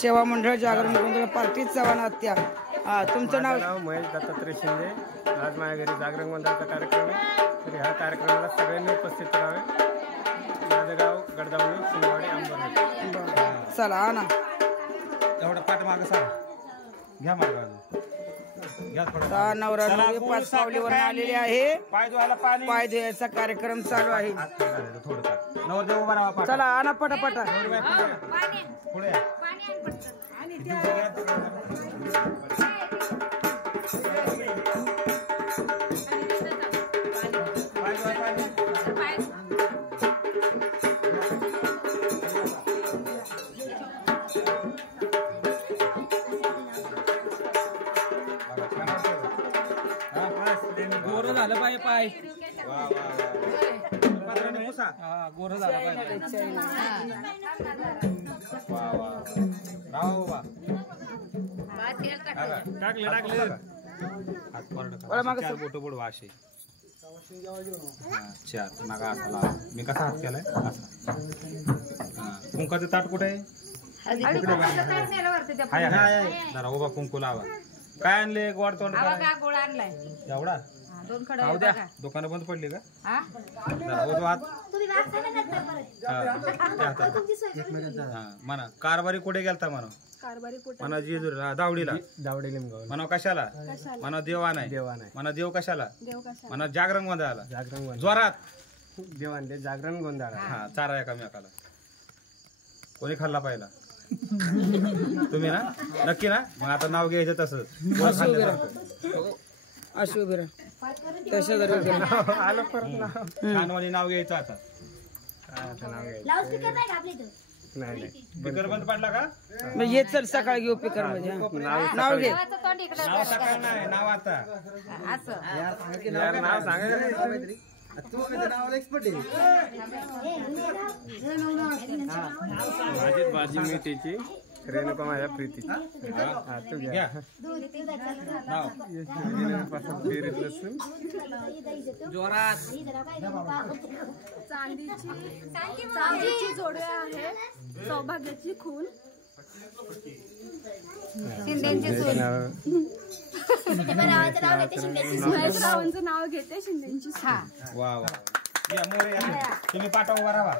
सेवा मंडळ जागरण गोंधळ पार्टी चव्हाण हत्या. तुमचं नाव? महेश दत्तात्रय शिंदे. आज माझ्या घरी जागरण गोंधळाचा कार्यक्रम आहे, तर ह्या कार्यक्रमाला सगळ्यांनी उपस्थित राहावे. माझं गाव गडदावणी शिंगवाडी आंबोली. चला आणा एवढा पाठ माग सर घ्या मार्ग घ्या. नवरा नवरी 5 पावलीवर आलेले आहे. पाय धुवायला पाणी, पाय धुवायचा कार्यक्रम चालू आहे. थोडं नवरदेव उभा राहा. चला आणा पटापटा. पुढे गोर झालं पाय पाय गोर झाला पाहिजे. बोट बोडवा असे चार मागा असा लावा. मी कसा हात केलाय असा. कुंकाचं ताट कुठे आहे? जरा उभा कुंकू लावा. काय आणले? गोड तोंड एवढा दुकानं बंद पडली का? म्हणा कारभारी कुठे गेलता म्हणा? म्हणा जेजूर दावडीला. म्हणा कशाला? म्हणा देवा नाही. म्हणा देव कशाला? म्हणा जागरण गोंधळाला. जोरात देवांले जागरण गोंधळ. हा चारा एकामेकाला. कोणी खाल्ला पाहिला? तुम्ही ना? नक्की ना? मग आता नाव घ्यायचं तसंच. अशुभीर छानवाणी नाव घ्यायचं आता. नाही स्पीकर बंद पडला का? ये चल सकाळी घेऊ पिकर मध्ये. नाव घे. नाव सकाळ नाही, नाव आता. नाव सांगायचं. माझी भाजी मी त्याची रेणुका माझ्या प्रीती. तू घ्या. जोरात चांदीची जोडे आहे. सौभाग्याची खून. महेशरावांचं नाव घेते. शिंदेची. वा वा. तुम्ही पाठवा.